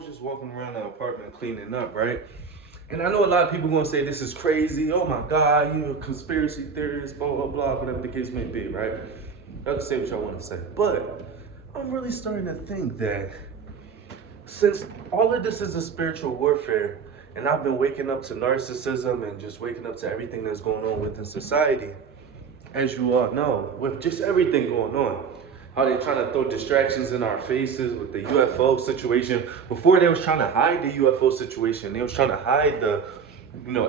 was just walking around the apartment cleaning up, right? And I know a lot of people gonna say this is crazy. Oh my God, you're a conspiracy theorist, blah blah blah, whatever the case may be, right? Y'all can say what y'all want to say, but I'm really starting to think that since all of this is a spiritual warfare, and I've been waking up to narcissism and just waking up to everything that's going on within society, as you all know, with just everything going on. How they're trying to throw distractions in our faces with the UFO situation. Before they was trying to hide the UFO situation, they was trying to hide the,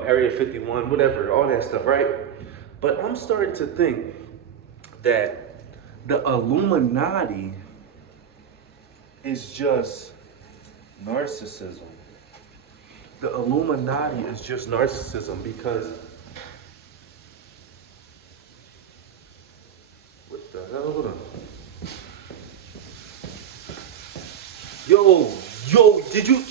Area 51, whatever, all that stuff, right? But I'm starting to think that the Illuminati is just narcissism. The Illuminati is just narcissism because what the hell? Hold on. Yo, did you?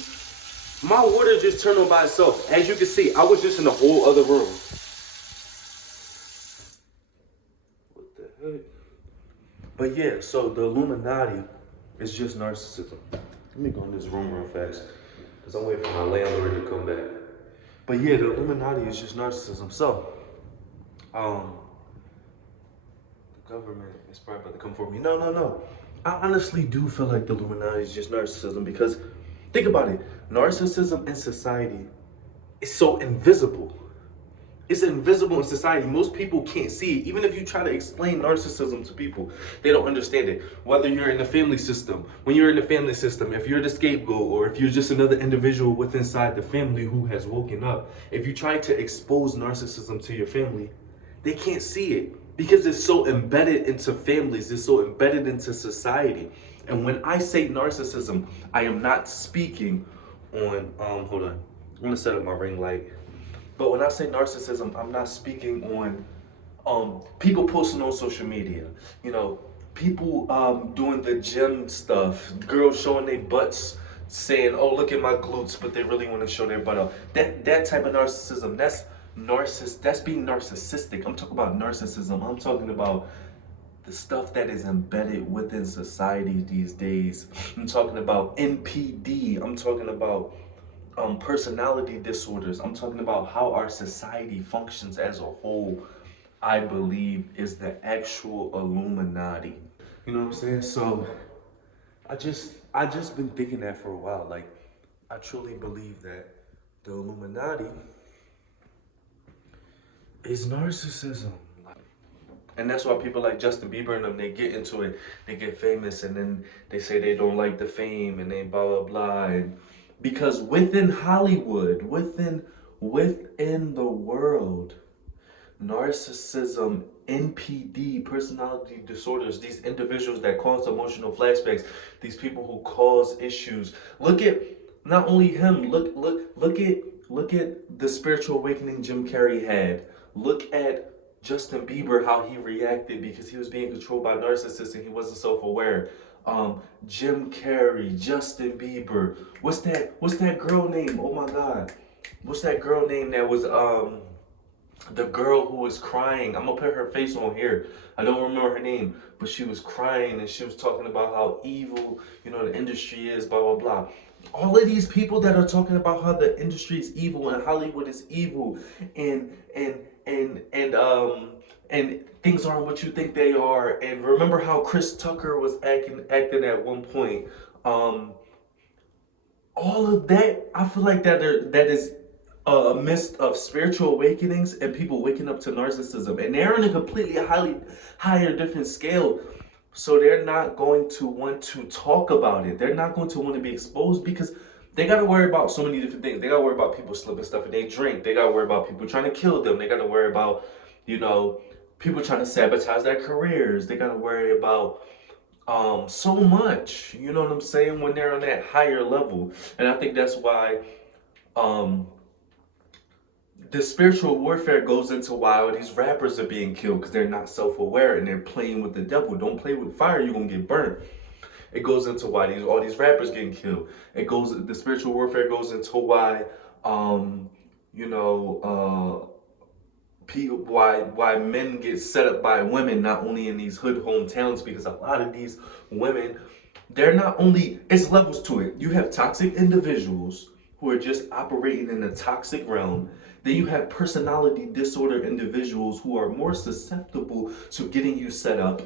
My water just turned on by itself. As you can see, I was just in a whole other room. What the heck? But yeah, so the Illuminati is just narcissism. Let me go in this room real fast, because I'm waiting for my landlord to come back. But yeah, the Illuminati is just narcissism. So, the government is probably about to come for me. No. I honestly do feel like the Illuminati is just narcissism because, think about it, narcissism in society is so invisible. It's invisible in society. Most people can't see it. Even if you try to explain narcissism to people, they don't understand it. Whether you're in the family system, when you're in the family system, if you're the scapegoat or if you're just another individual within inside the family who has woken up, if you try to expose narcissism to your family, they can't see it because it's so embedded into families, it's so embedded into society. And when I say narcissism, I am not speaking on, hold on, I'm gonna set up my ring light. But when I say narcissism, I'm not speaking on people posting on social media. People doing the gym stuff, girls showing their butts, saying, "Oh, look at my glutes," but they really want to show their butt out. That type of narcissism, that's being narcissistic. I'm talking about narcissism. I'm talking about the stuff that is embedded within society these days. I'm talking about NPD. I'm talking about personality disorders. I'm talking about how our society functions as a whole. I believe is the actual Illuminati. You know what I'm saying? So I just been thinking that for a while. Like, I truly believe that the Illuminati is narcissism. And that's why people like Justin Bieber and them, they get into it, they get famous, and then they say they don't like the fame, and they blah blah blah. And because within Hollywood, within the world, narcissism, NPD, personality disorders, these individuals that cause emotional flashbacks, these people who cause issues. Look at not only him, look at the spiritual awakening Jim Carrey had. Look at Justin Bieber, how he reacted because he was being controlled by narcissists and he wasn't self-aware. Jim Carrey, Justin Bieber. What's that girl name? Oh my God. What's that girl name that was the girl who was crying? I'm gonna put her face on here. I don't remember her name, but she was crying and she was talking about how evil, the industry is, blah blah blah. All of these people that are talking about how the industry is evil and Hollywood is evil and and and things aren't what you think they are. And remember how Chris Tucker was acting at one point. All of that, I feel like that is a mist of spiritual awakenings and people waking up to narcissism, and they're on a completely higher different scale. So they're not going to want to talk about it. They're not going to want to be exposed because they got to worry about so many different things. They got to worry about people slipping stuff in their drink. They got to worry about people trying to kill them. They got to worry about, people trying to sabotage their careers. They got to worry about so much. You know what I'm saying? When they're on that higher level, and I think that's why um the spiritual warfare goes into why all these rappers are being killed because they're not self-aware and they're playing with the devil. Don't play with fire, you're gonna get burned. It goes into why all these rappers getting killed. The spiritual warfare goes into why you know why men get set up by women, not only in these hood hometowns, because a lot of these women They're not only, it's levels to it. You have toxic individuals who are just operating in the toxic realm. Then you have personality disorder individuals who are more susceptible to getting you set up.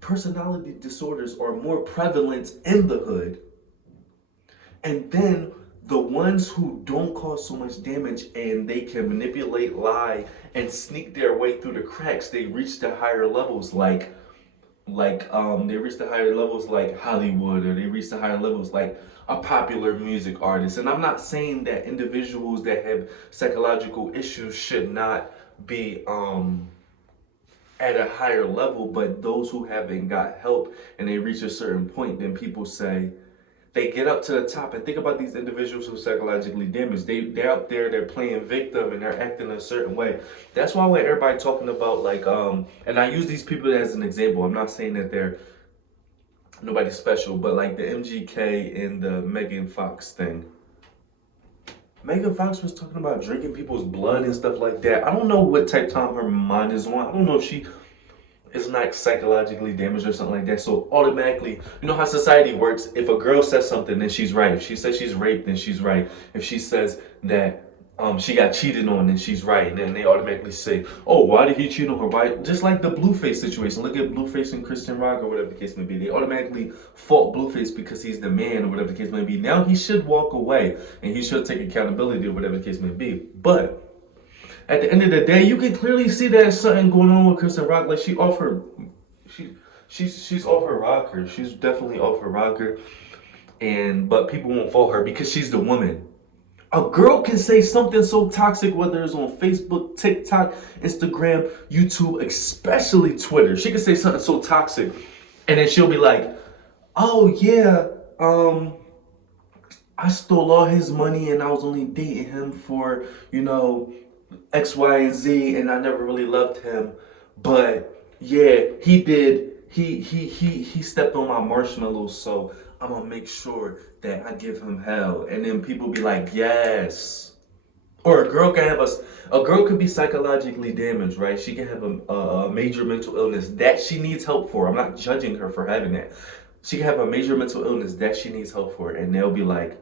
Personality disorders are more prevalent in the hood. And then the ones who don't cause so much damage and they can manipulate, lie, and sneak their way through the cracks, they reach the higher levels they reach the higher levels like Hollywood, or they reach the higher levels like a popular music artist. And I'm not saying that individuals that have psychological issues should not be at a higher level, but those who haven't got help and they reach a certain point, then people say they get up to the top. And think about these individuals who are psychologically damaged. They're up there, they're playing victim and they're acting a certain way. That's why when everybody talking about and I use these people as an example. I'm not saying that they're nobody special, but like the MGK and the Megan Fox thing. Megan Fox was talking about drinking people's blood and stuff like that. I don't know what type time her mind is on. I don't know if she is not psychologically damaged or something like that. So automatically, you know how society works. If a girl says something, then she's right. If she says she's raped, then she's right. If she says that she got cheated on, then she's right. And then they automatically say, oh, why did he cheat on her? Why? Just like the Blueface situation. Look at Blueface and Christian Rock or whatever the case may be. They automatically fault Blueface because he's the man or whatever the case may be. Now he should walk away and he should take accountability or whatever the case may be. But at the end of the day, you can clearly see there's something going on with Kristen Rock. Like she's off her rocker. She's definitely off her rocker. But people won't fault her because she's the woman. A girl can say something so toxic, whether it's on Facebook, TikTok, Instagram, YouTube, especially Twitter. She can say something so toxic, and then she'll be like, "Oh yeah, I stole all his money, and I was only dating him for X, Y, and Z, and I never really loved him. But yeah, he did. He stepped on my marshmallows, so I'm gonna make sure that I give him hell." And then people be like, "Yes." Or a girl could be psychologically damaged, right? She can have a major mental illness that she needs help for. I'm not judging her for having that. She can have a major mental illness that she needs help for, and they'll be like,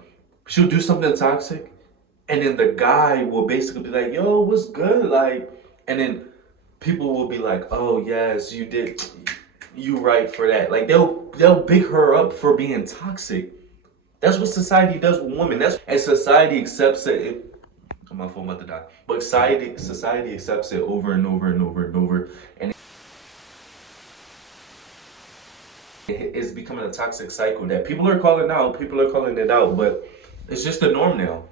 she'll do something toxic, and then the guy will basically be like, "Yo, what's good?" And then people will be like, "Oh yes, you did, you right for that." Like they'll big her up for being toxic. That's what society does with women. And society accepts it. My phone about to die. But society accepts it over and over and over and over, and it's becoming a toxic cycle that people are calling out. People are calling it out, but it's just the norm now.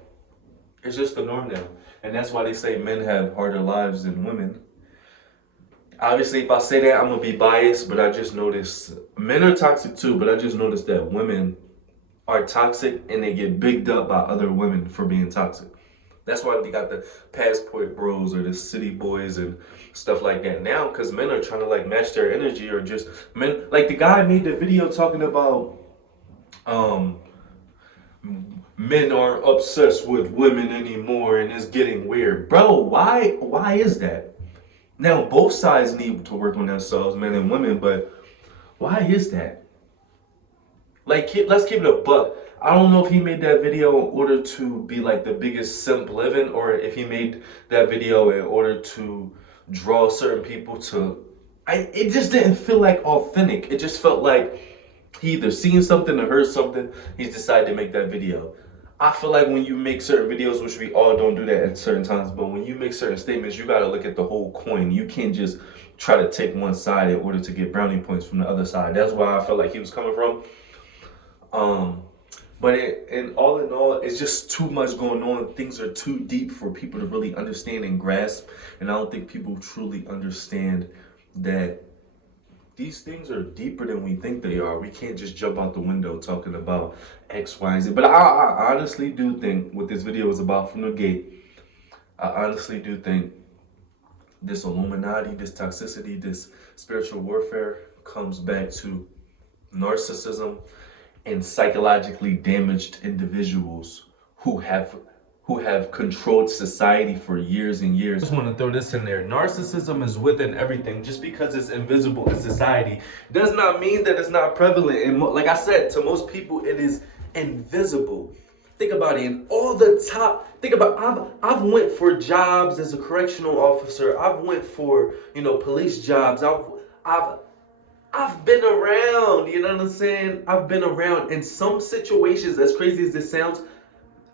It's just the norm now. And that's why they say men have harder lives than women. Obviously, if I say that, I'm going to be biased, but I just noticed men are toxic too, but I just noticed that women are toxic and they get bigged up by other women for being toxic. That's why they got the passport bros or the city boys and stuff like that now, because men are trying to like match their energy, or just men. Like the guy made the video talking about men aren't obsessed with women anymore and it's getting weird. Bro, why is that? Now both sides need to work on themselves, men and women, but why is that? Like let's keep it a buck. I don't know if he made that video in order to be like the biggest simp living, or if he made that video in order to draw certain people to it just didn't feel like authentic. It just felt like he either seen something or heard something, he's decided to make that video. I feel like when you make certain videos, which we all don't do that at certain times, but when you make certain statements, you gotta look at the whole coin. You can't just try to take one side in order to get brownie points from the other side. That's why I felt like he was coming from. But in all, it's just too much going on. Things are too deep for people to really understand and grasp. And I don't think people truly understand that these things are deeper than we think they are. We can't just jump out the window talking about X, Y, and Z. But I honestly do think what this video is about from the gate, I honestly do think this Illuminati, this toxicity, this spiritual warfare comes back to narcissism and psychologically damaged individuals who who have controlled society for years and years. I just want to throw this in there. Narcissism is within everything. Just because it's invisible in society does not mean that it's not prevalent. And like I said, to most people, it is invisible. Think about it. And all the top. Think about. I've went for jobs as a correctional officer. I've went for police jobs. I've been around. You know what I'm saying? I've been around in some situations. As crazy as this sounds,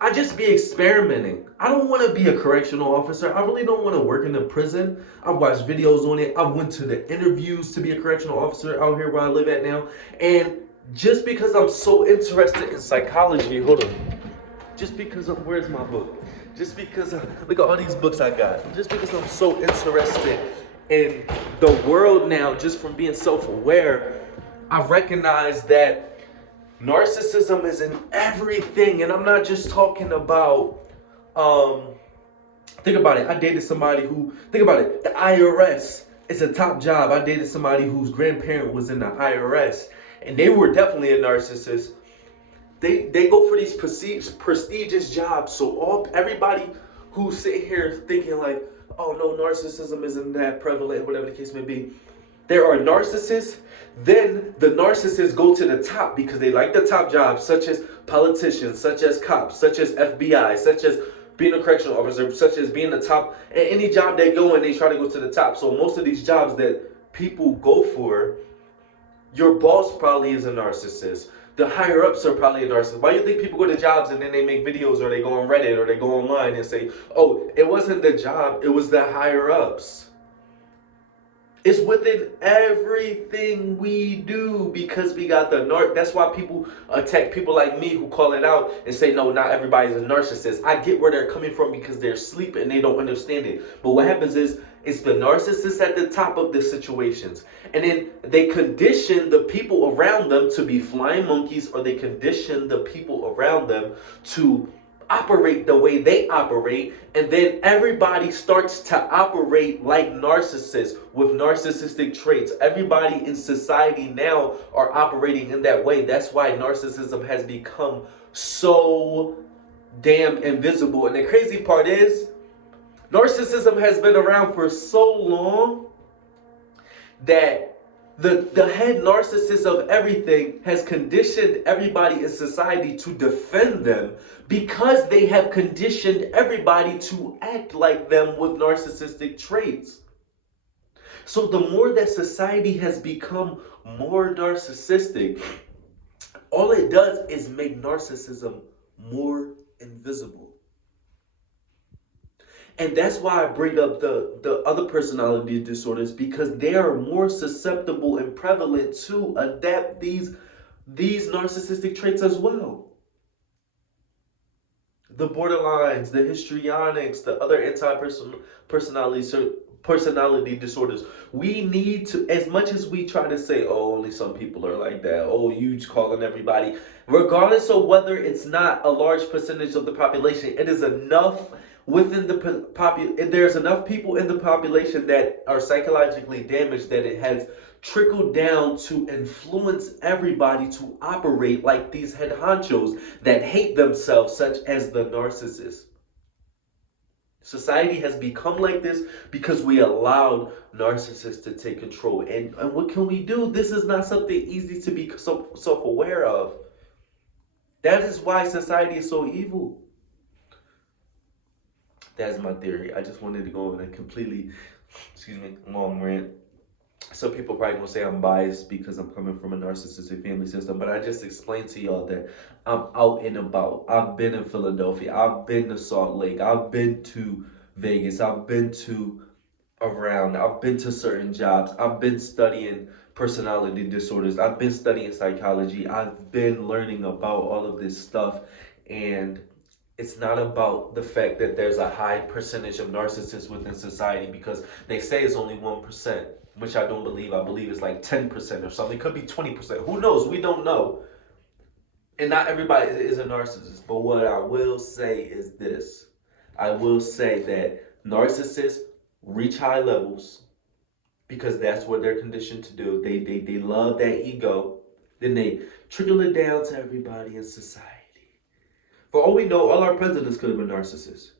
I just be experimenting. I don't want to be a correctional officer. I really don't want to work in a prison. I've watched videos on it. I went to the interviews to be a correctional officer out here where I live at now. And just because I'm so interested in psychology, hold on. Just because where's my book? Just because look at all these books I got. Just because I'm so interested in the world now, just from being self-aware, I've recognized that narcissism is in everything. And I'm not just talking about, think about it. I dated somebody who, think about it, the IRS is a top job. I dated somebody whose grandparent was in the IRS, and they were definitely a narcissist. They go for these prestigious jobs. So everybody who's sitting here thinking like, oh no, narcissism isn't that prevalent, whatever the case may be. There are narcissists. Then the narcissists go to the top because they like the top jobs, such as politicians, such as cops, such as FBI, such as being a correctional officer, such as being the top. And any job they go in, they try to go to the top. So most of these jobs that people go for, your boss probably is a narcissist. The higher ups are probably a narcissist. Why do you think people go to jobs and then they make videos, or they go on Reddit, or they go online and say, oh, it wasn't the job, it was the higher ups? It's within everything we do because we got that's why people attack people like me who call it out and say, no, not everybody's a narcissist. I get where they're coming from because they're asleep and they don't understand it. But what happens is, it's the narcissist at the top of the situations. And then they condition the people around them to be flying monkeys, or they condition the people around them to operate the way they operate, and then everybody starts to operate like narcissists with narcissistic traits. Everybody in society now are operating in that way. That's why narcissism has become so damn invisible. And the crazy part is, narcissism has been around for so long that the head narcissist of everything has conditioned everybody in society to defend them, because they have conditioned everybody to act like them with narcissistic traits. So the more that society has become more narcissistic, all it does is make narcissism more invisible. And that's why I bring up the other personality disorders, because they are more susceptible and prevalent to adapt these narcissistic traits as well. The borderlines, the histrionics, the other personality disorders. We need to, as much as we try to say, oh, only some people are like that, oh, you calling everybody, regardless of whether it's not a large percentage of the population, it is enough within the there's enough people in the population that are psychologically damaged that it has trickled down to influence everybody to operate like these head honchos that hate themselves, such as the narcissist. Society has become like this because we allowed narcissists to take control. And what can we do? This is not something easy to be self-aware of. That is why society is so evil. That's my theory. I just wanted to go on a completely, long rant. Some people probably gonna say I'm biased because I'm coming from a narcissistic family system, but I just explained to y'all that I'm out and about. I've been in Philadelphia. I've been to Salt Lake. I've been to Vegas. I've been to around. I've been to certain jobs. I've been studying personality disorders. I've been studying psychology. I've been learning about all of this stuff, and it's not about the fact that there's a high percentage of narcissists within society, because they say it's only 1%, which I don't believe. I believe it's like 10% or something. It could be 20%. Who knows? We don't know. And not everybody is a narcissist. But what I will say is this. I will say that narcissists reach high levels because that's what they're conditioned to do. They love that ego. Then they trickle it down to everybody in society. For all we know, all our presidents could have been narcissists.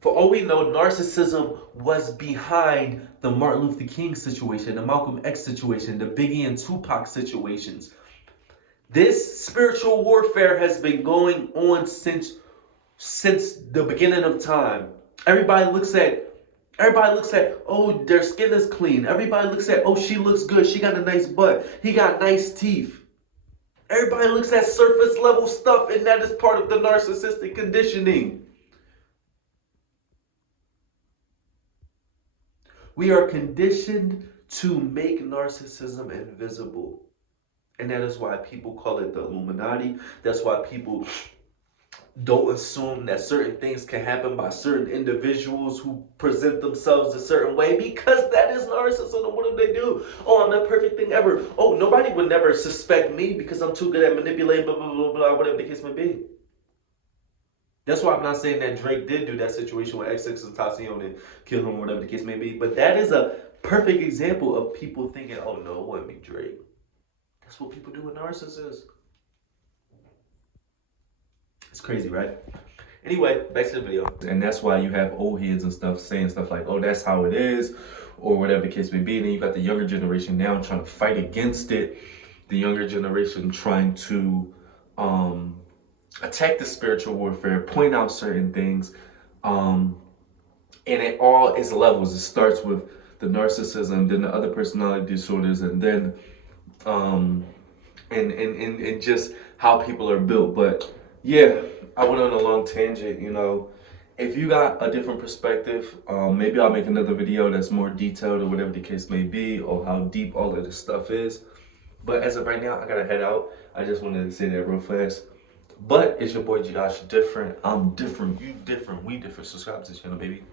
For all we know, narcissism was behind the Martin Luther King situation, the Malcolm X situation, the Biggie and Tupac situations. This spiritual warfare has been going on since the beginning of time. Everybody looks at, oh, their skin is clean. Everybody looks at, oh, she looks good. She got a nice butt. He got nice teeth. Everybody looks at surface level stuff, and that is part of the narcissistic conditioning. We are conditioned to make narcissism invisible. And that is why people call it the Illuminati. That's why people don't assume that certain things can happen by certain individuals who present themselves a certain way, because that is narcissism. What do they do? Oh, I'm the perfect thing ever. Oh, nobody would never suspect me because I'm too good at manipulating, blah, blah, blah, blah, whatever the case may be. That's why I'm not saying that Drake did do that situation with XXXTentacion and kill him, whatever the case may be. But that is a perfect example of people thinking, oh no, it wouldn't be Drake. That's what people do with narcissists. It's crazy, right? Anyway, back to the video. And that's why you have old heads and stuff saying stuff like, oh, that's how it is, or whatever the case may be. And then you got the younger generation now trying to fight against it. The younger generation trying to attack the spiritual warfare, point out certain things. And it all is levels. It starts with the narcissism, then the other personality disorders, and then and just how people are built. But yeah, I went on a long tangent, you know. If you got a different perspective, maybe I'll make another video that's more detailed or whatever the case may be, or how deep all of this stuff is. But as of right now, I gotta head out. I just wanted to say that real fast. But it's your boy Joshdifferent. I'm different, you different, we different. Subscribe to this channel, baby.